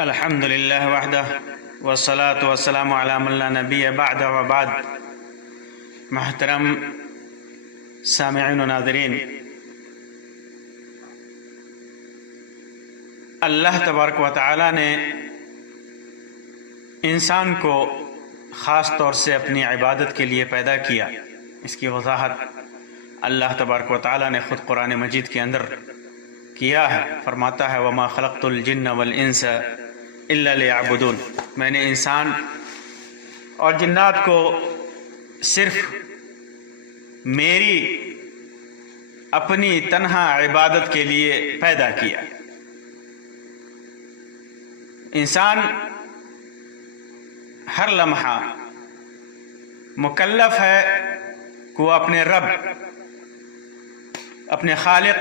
الحمدللہ وحدہ والصلاة والسلام علی من لا نبی بعد وبعد۔ محترم سامعین و ناظرین، اللہ تبارک و تعالی نے انسان کو خاص طور سے اپنی عبادت کے لیے پیدا کیا۔ اس کی وضاحت اللہ تبارک و تعالی نے خود قرآن مجید کے اندر کیا ہے، فرماتا ہے وما خلقت الجن والانس الا لیعبدون، میں نے انسان اور جنات کو صرف میری اپنی تنہا عبادت کے لیے پیدا کیا۔ انسان ہر لمحہ مکلف ہے کہ وہ اپنے رب، اپنے خالق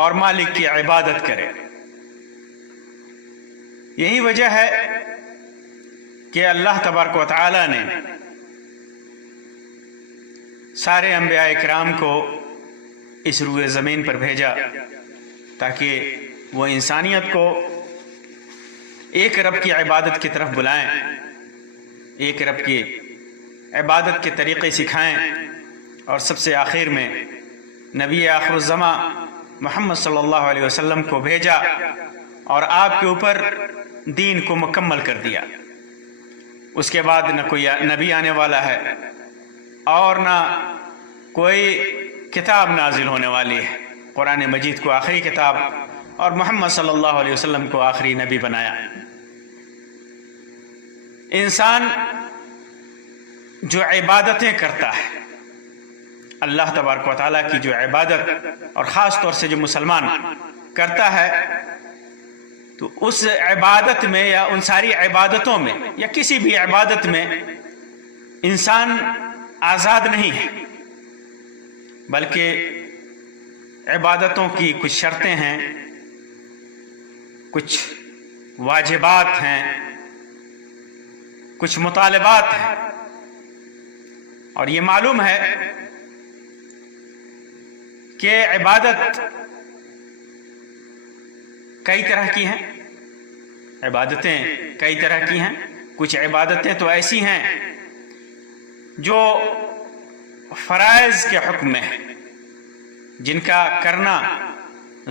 اور مالک کی عبادت کرے۔ یہی وجہ ہے کہ اللہ تبارک و تعالی نے سارے انبیاء اکرام کو اس روئے زمین پر بھیجا تاکہ وہ انسانیت کو ایک رب کی عبادت کی طرف بلائیں، ایک رب کی عبادت کے طریقے سکھائیں، اور سب سے آخر میں نبی آخر الزماں محمد صلی اللہ علیہ وسلم کو بھیجا اور آپ کے اوپر دین کو مکمل کر دیا۔ اس کے بعد نہ کوئی نبی آنے والا ہے اور نہ کوئی کتاب نازل ہونے والی ہے۔ قرآن مجید کو آخری کتاب اور محمد صلی اللہ علیہ وسلم کو آخری نبی بنایا۔ انسان جو عبادتیں کرتا ہے، اللہ تبارک و تعالیٰ کی جو عبادت، اور خاص طور سے جو مسلمان کرتا ہے، تو اس عبادت میں یا ان ساری عبادتوں میں یا کسی بھی عبادت میں انسان آزاد نہیں ہے، بلکہ عبادتوں کی کچھ شرطیں ہیں، کچھ واجبات ہیں، کچھ مطالبات ہیں، اور یہ معلوم ہے کہ عبادت کئی طرح کی ہیں، عبادتیں کئی طرح کی ہیں۔ کچھ عبادتیں تو ایسی ہیں جو فرائض کے حکم میں ہیں، جن کا کرنا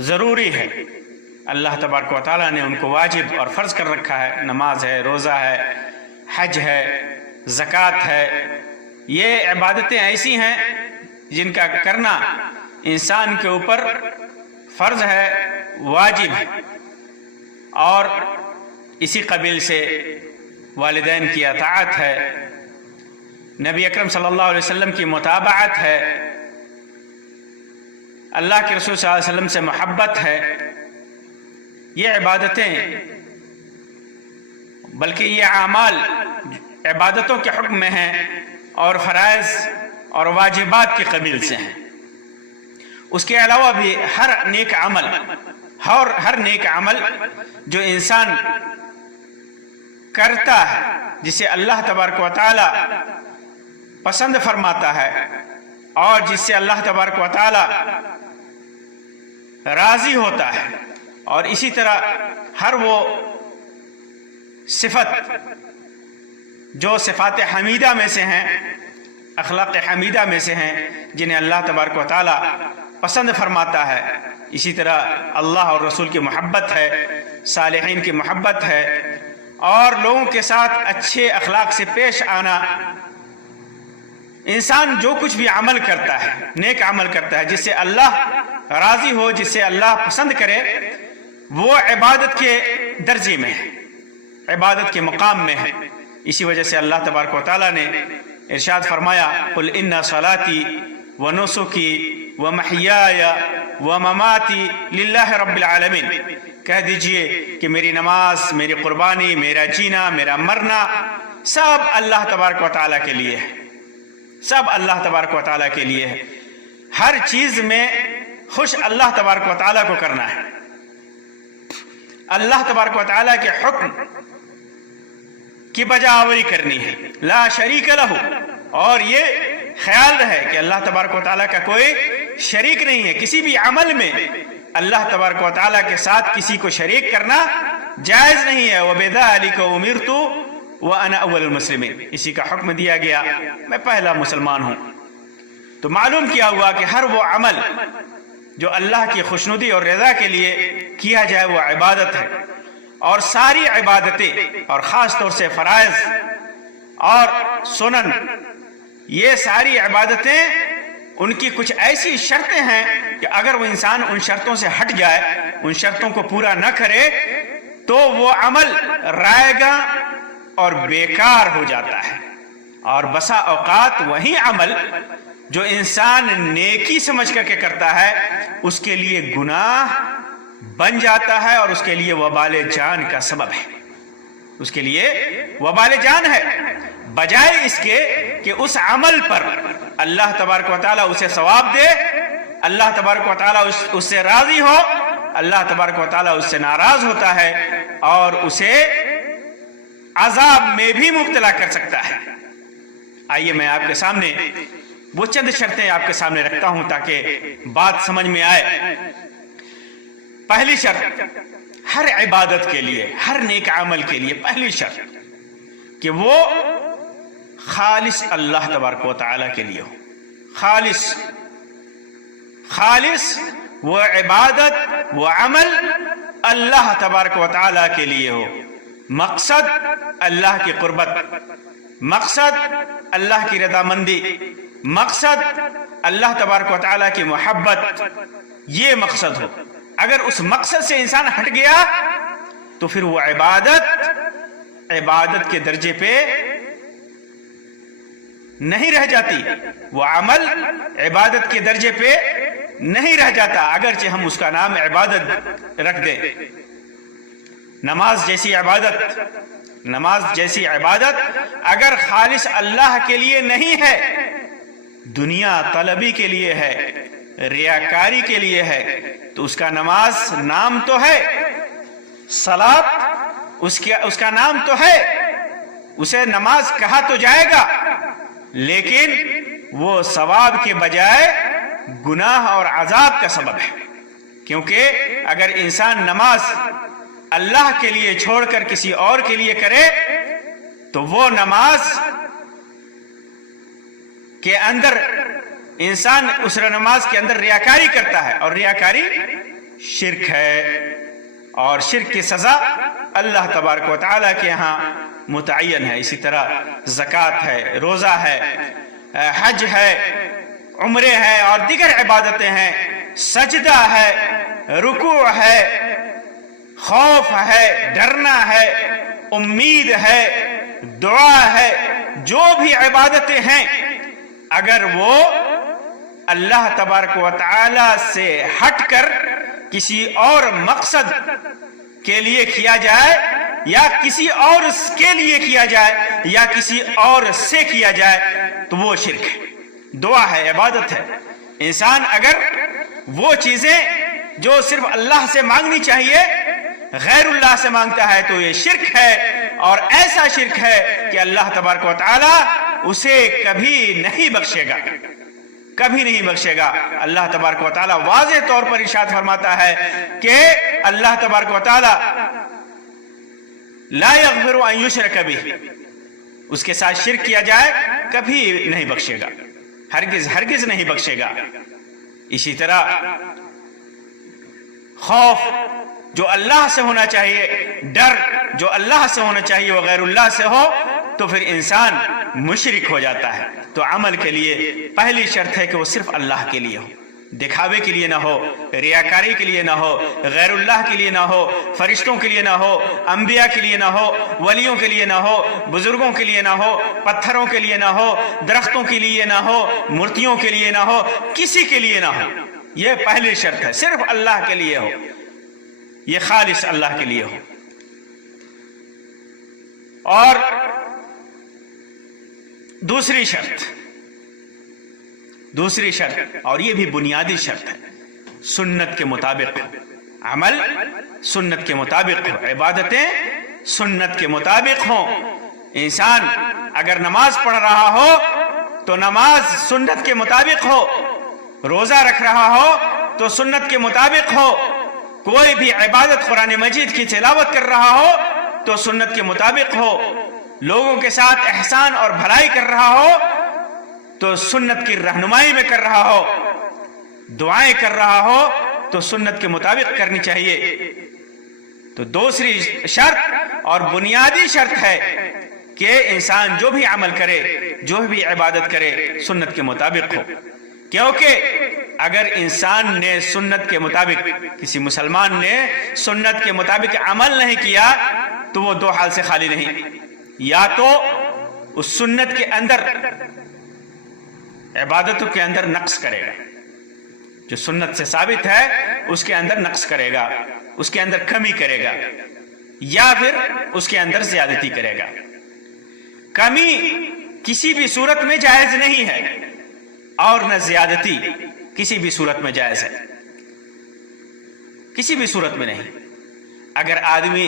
ضروری ہے۔ اللہ تبارک و تعالیٰ نے ان کو واجب اور فرض کر رکھا ہے، نماز ہے، روزہ ہے، حج ہے، زکوٰۃ ہے۔ یہ عبادتیں ایسی ہیں جن کا کرنا انسان کے اوپر فرض ہے، واجب ہے، اور اسی قبیل سے والدین کی اطاعت ہے، نبی اکرم صلی اللہ علیہ وسلم کی متابعت ہے، اللہ کے رسول صلی اللہ علیہ وسلم سے محبت ہے۔ یہ عبادتیں، بلکہ یہ اعمال عبادتوں کے حکم میں ہیں اور فرائض اور واجبات کی قبیل سے ہیں۔ اس کے علاوہ بھی ہر نیک عمل، ہر نیک عمل جو انسان کرتا ہے، جسے اللہ تبارک و تعالی پسند فرماتا ہے اور جس سے اللہ تبارک و تعالی راضی ہوتا ہے، اور اسی طرح ہر وہ صفت جو صفات حمیدہ میں سے ہیں، اخلاق حمیدہ میں سے ہیں، جنہیں اللہ تبارک و تعالی پسند فرماتا ہے، اسی طرح اللہ اور رسول کی محبت ہے، صالحین کی محبت ہے، اور لوگوں کے ساتھ اچھے اخلاق سے پیش آنا۔ انسان جو کچھ بھی عمل کرتا ہے، نیک عمل کرتا ہے، جس سے اللہ راضی ہو، جس سے اللہ پسند کرے، وہ عبادت کے درجے میں ہے، عبادت کے مقام میں ہے۔ اسی وجہ سے اللہ تبارک و تعالیٰ نے ارشاد فرمایا قل ان صلاتی ونسکی ومحیای ومماتی للہ رب العالمین، کہہ دیجئے کہ میری نماز، میری قربانی، میرا جینا، میرا مرنا سب اللہ تبارک و تعالیٰ کے لیے ہے، سب اللہ تبارک و تعالیٰ کے لیے ہے۔ ہر چیز میں خوش اللہ تبارک و تعالیٰ کو کرنا ہے، اللہ تبارک و تعالیٰ کے حکم کی بجا آوری کرنی ہے، لا شریک لہ، اور یہ خیال رہے کہ اللہ تبارک و تعالیٰ کا کوئی شریک نہیں ہے۔ کسی بھی عمل میں اللہ تبارک و تعالیٰ کے ساتھ کسی کو شریک کرنا जायज़ नहीं है। वबिज़ालिका उमिरतु व अना अव्वलुल मुस्लिमीन, इसी का हुक्म दिया गया, मैं पहला मुसलमान हूँ। तो मालूम किया हुआ कि हर वो अमल जो अल्लाह की खुशनुदी और रज़ा के लिए किया जाए वो इबादत है, और सारी इबादतें और ख़ास तौर से फ़राइज़ और सुनन, ये सारी इबादतें उनकी कुछ ऐसी शर्तें हैं कि अगर वो इंसान उन शर्तों से हट जाए, उन शर्तों को पूरा न करे, तो वो अमल रायगा और बेकार हो जाता है। और बसा औकात वही अमल जो इंसान नेकी समझ करके करता है उसके लिए गुनाह बन जाता है और उसके लिए वबाल जान का सबब है, उसके लिए वबाल जान है। बजाय इसके कि उस अमल पर अल्लाह तबारक व तआला उसे सवाब दे, अल्लाह तबारक व तआला उससे राजी हो, अल्लाह तबारक व तआला उससे नाराज होता है और उसे अजाब में भी मुब्तला कर सकता है। आइए मैं आपके सामने वो चंद शर्तें आपके सामने रखता हूं ताकि बात समझ में आए। पहली शर्त, हर इबादत के लिए, हर नेक अमल के लिए पहली शर्त कि वो खालिस अल्लाह तबारक व तआला के लिए हो। खालिस वो इबादत, वो अमल अल्लाह तबारक व तआला के लिए हो। मकसद अल्लाह की कुर्बत, मकसद अल्लाह की रज़ामंदी, मकसद अल्लाह तबारक व तआला की मोहब्बत, ये मकसद हो। अगर उस मकसद से इंसान हट गया तो फिर वो इबादत के दर्जे पे नहीं रह जाती, वो अमल इबादत के दर्जे पे नहीं रह जाता, अगरचे हम उसका नाम इबादत रख दें। नमाज जैसी इबादत अगर खालिस अल्लाह के लिए नहीं है, दुनिया तलबी के लिए है, रियाकारी के लिए है, तो उसका नमाज नाम तो है, सलात उसका नाम तो है, उसे नमाज कहा तो जाएगा, लेकिन वो सवाब के बजाय गुनाह और अजाब का सबब है। क्योंकि अगर इंसान नमाज अल्लाह के लिए छोड़कर किसी और के लिए करे तो वो नमाज के अंदर इंसान उस नमाज के अंदर रियाकारी करता है, और रियाकारी शिर्क है, और शिर्क की सजा अल्लाह तबारक व तआला के यहाँ मुतअय्यन है। इसी तरह ज़कात है, रोज़ा है, हज है, उम्रे है और दीगर इबादतें हैं, सजदा है, रुकू है, खौफ है, डरना है, उम्मीद है, दुआ है, जो भी इबादतें हैं, अगर वो अल्लाह तबारक व तआला से हटकर किसी और मकसद के लिए किया जाए या किसी और के लिए किया जाए या किसी और से किया जाए तो वो शिर्क है। दुआ है, इबादत है। इंसान अगर वो चीजें जो सिर्फ अल्लाह से मांगनी चाहिए गैरुल्लाह से मांगता है तो ये शिर्क है, और ऐसा शिर्क है कि अल्लाह तबारक व तआला उसे कभी नहीं बख्शेगा, कभी नहीं बख्शेगा। अल्लाह तबारक व तआला वाज़ेह तौर पर इरशाद फरमाता है कि अल्लाह तबारक व तआला ला यग़फ़िरु अन युशरक बिही, उसके साथ शिर्क किया जाए कभी नहीं बख्शेगा, हरगिज नहीं बख्शेगा। इसी तरह खौफ जो अल्लाह से होना चाहिए, डर जो अल्लाह से होना चाहिए वो गैरुल्लाह से हो तो फिर इंसान मुशरिक हो जाता है। तो अमल के लिए पहली शर्त है कि वो सिर्फ अल्लाह के लिए हो, दिखावे के लिए ना हो, रियाकारी के लिए ना हो, गैरुल्लाह के लिए ना हो, फरिश्तों के लिए ना हो, अंबिया के लिए ना हो, वलियों के लिए ना हो, बुजुर्गों के लिए ना हो, पत्थरों के लिए ना हो, दरख्तों के लिए ना हो, मूर्तियों के लिए ना हो, किसी के लिए ना हो। यह पहली शर्त है, सिर्फ अल्लाह के लिए हो, ये खालिस अल्लाह के लिए हो। और दूसरी शर्त, और ये भी बुनियादी शर्त है, सुन्नत के मुताबिक हो, अमल सुन्नत के मुताबिक हो, इबादतें सुन्नत के मुताबिक हो। इंसान अगर नमाज पढ़ रहा हो तो नमाज सुन्नत के मुताबिक हो, रोजा रख रहा हो तो सुन्नत के मुताबिक हो, कोई भी इबादत कुरान मजीद की तिलावत कर रहा हो तो सुन्नत के मुताबिक हो, लोगों के साथ एहसान और भलाई कर रहा हो तो सुन्नत की रहनुमाई में कर रहा हो, दुआएं कर रहा हो तो सुन्नत के मुताबिक करनी चाहिए। तो दूसरी शर्त और बुनियादी शर्त है कि इंसान जो भी अमल करे, जो भी इबादत करे, सुन्नत के मुताबिक हो। क्योंकि अगर इंसान ने सुन्नत के मुताबिक, किसी मुसलमान ने सुन्नत के मुताबिक अमल नहीं किया तो वो दो हाल से खाली नहीं, या तो उस सुन्नत के अंदर, इबादतों के अंदर नक्स करेगा, जो सुन्नत से साबित है उसके अंदर नक्स करेगा, उसके अंदर कमी करेगा, या फिर उसके अंदर ज्यादती करेगा। कमी किसी भी सूरत में जायज नहीं है और न ज्यादती किसी भी सूरत में जायज है, किसी भी सूरत में नहीं। अगर आदमी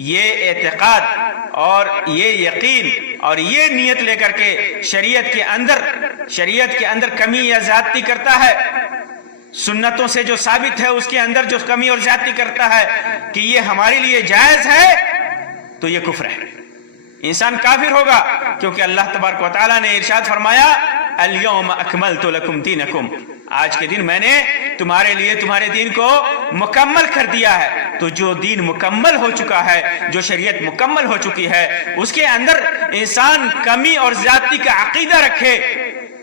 ये एतकाद और ये यकीन और ये नियत लेकर के शरीयत के अंदर कमी या ज्यादती करता है, सुन्नतों से जो साबित है उसके अंदर जो कमी और ज्यादती करता है कि ये हमारे लिए जायज है, तो ये कुफ्र है, इंसान काफिर होगा। क्योंकि अल्लाह तबारक व तआला ने इरशाद फरमाया, अल-यौम अकमलतु लकुम दीनकुम, आज के दिन मैंने तुम्हारे लिए तुम्हारे दीन को मुकम्मल कर दिया है। तो जो दीन मुकम्मल हो चुका है, जो शरीयत मुकम्मल हो चुकी है, उसके अंदर इंसान कमी और ज्यादती का अकीदा रखे,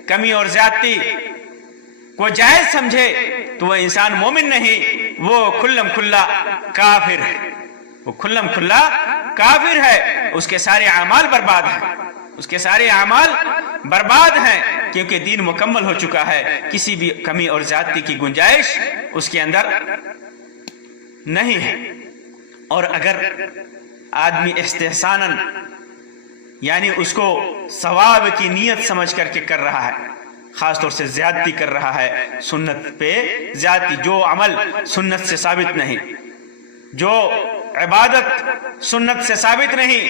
कमी और ज्यादती को जायज समझे, तो वह इंसान मोमिन नहीं, वो खुल्लम खुल्ला काफिर है, वो खुल्लम खुल्ला काफिर है। उसके सारे अमाल बर्बाद हैं, उसके सारे अमाल बर्बाद हैं, क्योंकि दीन मुकम्मल हो चुका है, किसी भी कमी और ज्यादती की गुंजाइश उसके अंदर नहीं है। और अगर आदमी इस्तेहसानन, यानी उसको सवाब की नियत समझ करके कर रहा है, खासतौर से ज्यादती कर रहा है, सुन्नत पे ज्यादती, जो अमल सुन्नत से साबित नहीं, जो इबादत सुन्नत से साबित नहीं,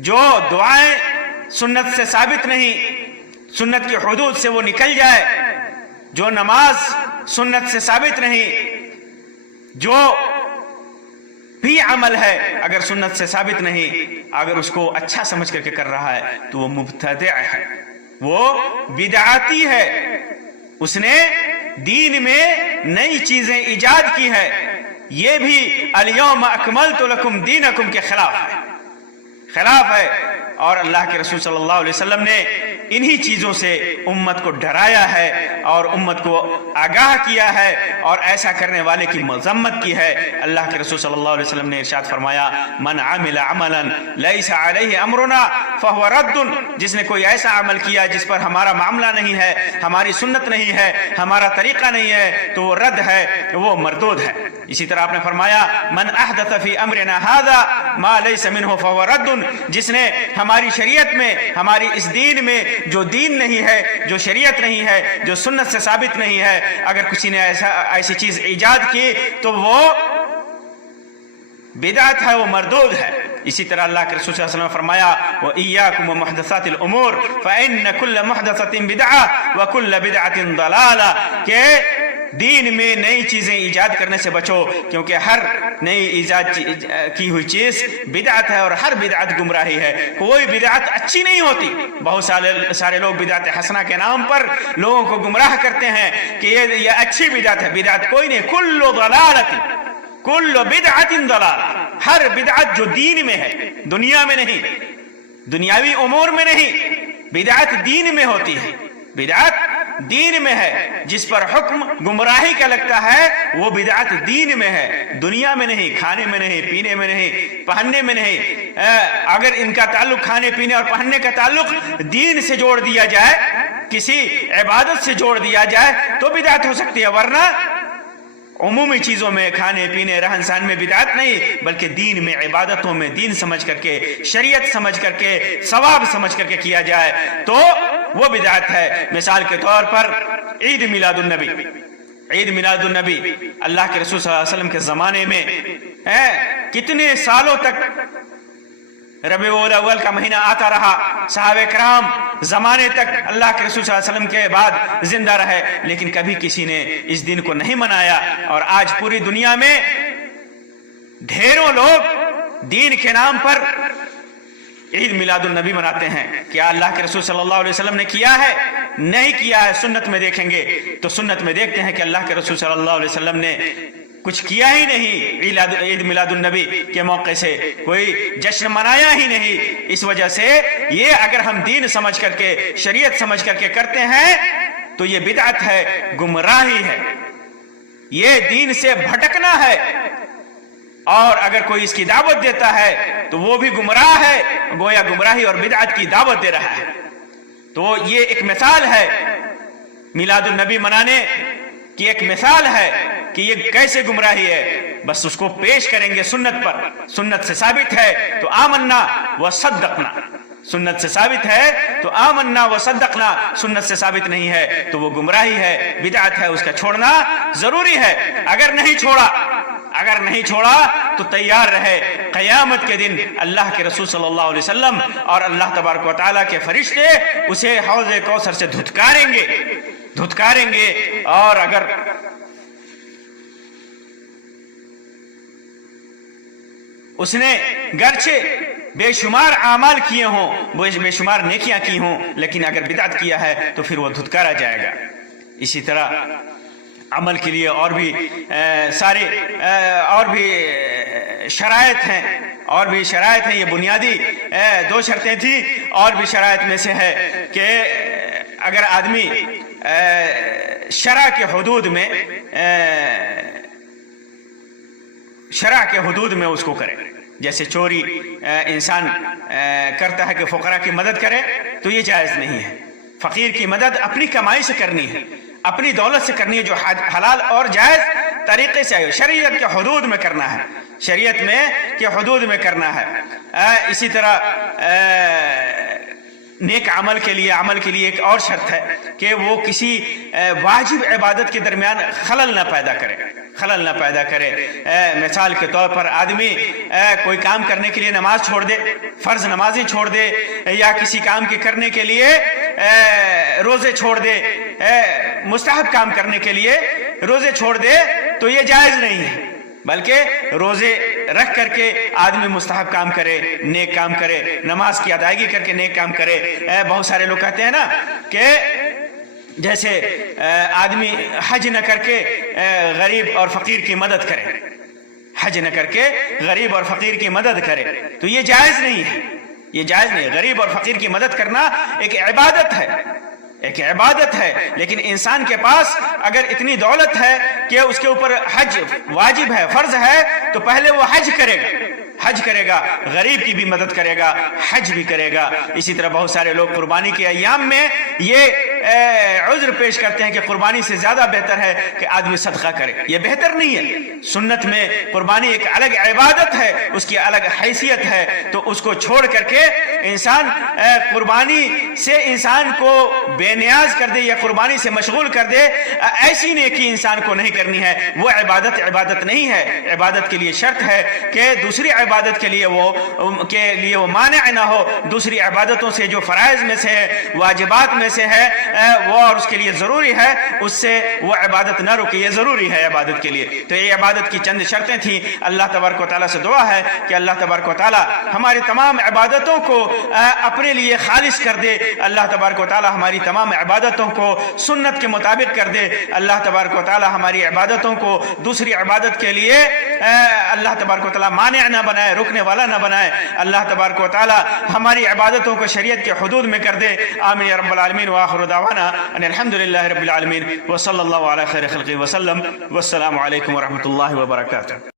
जो दुआएं सुन्नत से साबित नहीं, सुन्नत की हुदूद से वो निकल जाए, जो नमाज सुन्नत से साबित नहीं, जो भी अमल है अगर सुन्नत से साबित नहीं, अगर उसको अच्छा समझ करके कर रहा है तो वो मुब्तदिअ है, वो बिदअती है, उसने दीन में नई चीजें इजाद की है। ये भी अल-यौम अकमलतु लकुम दीनकुम के खिलाफ है। और अल्लाह के रसूल सल्लल्लाहु अलैहि वसल्लम ने इन्हीं चीजों से उम्मत को डराया है और उम्मत को आगाह किया है और ऐसा करने वाले की मजम्मत की है। अल्लाह के रसूल सल्लल्लाहु अलैहि वसल्लम ने इरशाद फरमाया, मन आमिला अमलन लैसा अलैहि अमरुना फहुव रद्दुन, जिसने कोई ऐसा अमल किया जिस पर हमारा मामला नहीं है, हमारी सुन्नत नहीं है, हमारा तरीका नहीं है, तो वो रद्द है, वो मरदूद है। इसी तरह आपने फरमाया, मन अहदथ फी अमरिना हादा मा लैसा मिन्हु फहुव रद्दुन, जिसने हमारी शरीयत में, हमारी इस दीन में जो दीन नहीं है, जो शरीयत नहीं है, जो सुन्नत से साबित नहीं है, अगर किसी ने ऐसी चीज इजाद की तो वो बिदअत है, वो मरदूद है। इसी तरह अल्लाह के रसूल सल्लल्लाहु अलैहि वसल्लम ने फरमाया, व इय्याकुम व मुहदसातिल उमूर फइन्न कुल्ल मुहदसतिन बिदअह व कुल्ल बिदअतिन दलाला, के दीन में नई चीजें इजाद करने से बचो, क्योंकि हर नई इजाद की हुई चीज बिदअत है और हर बिदअत गुमराही है। कोई बिदअत अच्छी नहीं होती। बहुत सारे लोग बिदअत हसना के नाम पर लोगों को गुमराह करते हैं कि ये अच्छी बिदअत है। बिदअत कोई नहीं, कुल्लु दलालतिन, कुल्लु बिदअतिन दलाला, हर बिदअत जो दीन में है, दुनिया में नहीं, दुनियावी उमूर में नहीं, बिदअत दीन में होती है। बिदअत दीन में है, जिस पर हुक्म गुमराही का लगता है वो बिदअत दीन में है, दुनिया में नहीं, खाने में नहीं, पीने में नहीं, पहनने में नहीं। अगर इनका ताल्लुक खाने पीने और पहनने का ताल्लुक दीन से जोड़ दिया जाए, किसी इबादत से जोड़ दिया जाए तो बिदअत हो सकती है, वरना उमूमी चीजों में, खाने पीने रहन सहन में बिदअत नहीं, बल्कि दीन में, इबादतों में दीन समझ करके, शरीयत समझ करके, सवाब समझ करके किया जाए तो वो बिदअत है। मिसाल के तौर पर ईद मिलादुन नबी, ईद मिलादुन नबी अल्लाह के रसूल सल्लल्लाहु अलैहि वसल्लम के जमाने में कितने सालों तक रबीउल अव्वल का महीना आता रहा, सहाबे कराम ज़माने तक अल्लाह के रसूल सल्लल्लाहु अलैहि वसल्लम के बाद जिंदा रहे, लेकिन कभी किसी ने इस दिन को नहीं मनाया। और आज पूरी दुनिया में ढेरों लोग दीन के नाम पर ईद मिलादुन नबी मनाते हैं। क्या अल्लाह के रसूल सल्लल्लाहु अलैहि वसल्लम ने किया है? नहीं किया है। सुन्नत में देखेंगे तो सुन्नत में देखते हैं कि अल्लाह के रसूल सल्लल्लाहु अलैहि वसल्लम ने कुछ किया ही नहीं। ईद मिलादुन नबी के मौके से कोई जश्न मनाया ही नहीं। इस वजह से ये अगर हम दीन समझ करके, शरीयत समझ करके करते हैं तो ये बिदअत है, गुमराही है, ये दीन से भटकना है। और अगर कोई इसकी दावत देता है तो वो भी गुमराह है, गोया गुमराही और बिदअत की दावत दे रहा है। तो ये एक मिसाल है, मिलादुन नबी मनाने की एक मिसाल है कि ये कैसे गुमराही है। बस उसको पेश करेंगे सुन्नत पर, सुन्नत से साबित है तो आमन्ना व सद्दकना, सुन्नत से साबित है तो आमन्ना व सद्दकना, सुन्नत से साबित नहीं है तो वो गुमराही है, बिदअत है, उसका छोड़ना जरूरी है। अगर नहीं छोड़ा तो तैयार रहे, क़यामत के दिन अल्लाह के रसूल सल्लल्लाहु अलैहि वसल्लम और अल्लाह तबारक व तआला के फरिश्ते उसे हौज़े कौसर से धुतकारेंगे। और अगर उसने गरचे बेशुमार आमाल किए हों, बेशुमार नेकियां की हों, लेकिन अगर बिदअत किया है तो फिर वो धुतकारा जाएगा। इसी तरह अमल के लिए और भी शराइत हैं, ये बुनियादी दो शर्तें थी। और भी शराइत में से है कि अगर आदमी शरअ के हुदूद में उसको करे, जैसे चोरी इंसान करता है कि फुकरा की मदद करे, तो ये जायज़ नहीं है। फ़कीर की मदद अपनी कमाई से करनी है, अपनी दौलत से करनी है, जो हलाल और जायज़ तरीके से है, शरीयत के हुदूद में करना है, शरीयत में के हुदूद में करना है। इसी तरह नेक अमल के लिए एक और शर्त है कि वो किसी वाजिब इबादत के दरमियान खलल न पैदा करे। मिसाल के तौर पर आदमी कोई काम करने के लिए नमाज छोड़ दे, फर्ज नमाजें छोड़ दे, या किसी काम के करने के लिए रोजे छोड़ दे, मुस्तहब काम करने के लिए रोजे छोड़ दे, तो ये जायज़ नहीं है। बल्कि रोजे रख करके आदमी मुस्तहब काम करे, नेक काम करे, नमाज की अदायगी करके नेक काम करे। बहुत सारे लोग कहते हैं ना कि जैसे आदमी हज न करके गरीब और फकीर की मदद करे, हज न करके गरीब और फकीर की मदद करे, तो ये जायज़ नहीं है, ये जायज़ नहीं है। गरीब और फकीर की मदद करना एक इबादत है, लेकिन इंसान के पास अगर इतनी दौलत है कि उसके ऊपर हज वाजिब है, फर्ज है, तो पहले वो हज करेगा, गरीब की भी मदद करेगा, हज भी करेगा। इसी तरह बहुत सारे लोग कुर्बानी के अय्याम में ये उज़्र पेश करते हैं कि कुर्बानी से ज्यादा बेहतर है कि आदमी सदका करे। ये बेहतर नहीं है। सुन्नत में कुर्बानी एक अलग इबादत है, उसकी अलग हैसियत है, तो उसको छोड़ करके इंसान कुर्बानी से इंसान को बेनियाज कर दे या कुर्बानी से मशगूल कर दे, ऐसी नेकी इंसान को नहीं करनी है। वो इबादत नहीं है। इबादत के लिए शर्त है कि दूसरी इबादत के लिए वो माने ना हो, दूसरी इबादतों से जो फराइज में से है, वाजिबात में से है, वो और उसके लिए जरूरी है, उससे वो इबादत ना रुके, ये जरूरी है इबादत के लिए। तो ये इबादत की चंद शर्तें थी। अल्लाह तबारक व तआला से दुआ है कि अल्लाह तबारक व तआला हमारी तमाम इबादतों को अपने लिए खालिस कर दे। अल्लाह तबारक व तआला हमारी तमाम इबादतों को सुन्नत के मुताबिक कर दे। अल्लाह तबारक व तआला हमारी इबादतों को दूसरी इबादत के लिए अल्लाह तबारक व तआला माने ना बनाए, रुकने वाला ना बनाए। अल्लाह तबारक व तआला हमारी इबादतों को शरीयत के हुदूद में कर दे। आमीन या रब्बल आलमीन व आखिरु दावाना अल्हम्दुलिल्लाहि रब्बिल आलमीन व सल्लल्लाहु अला खैरि खल्क़िही व सल्लम। वस्सलामु अलैकुम व रहमतुल्लाहि व बरकातुहू।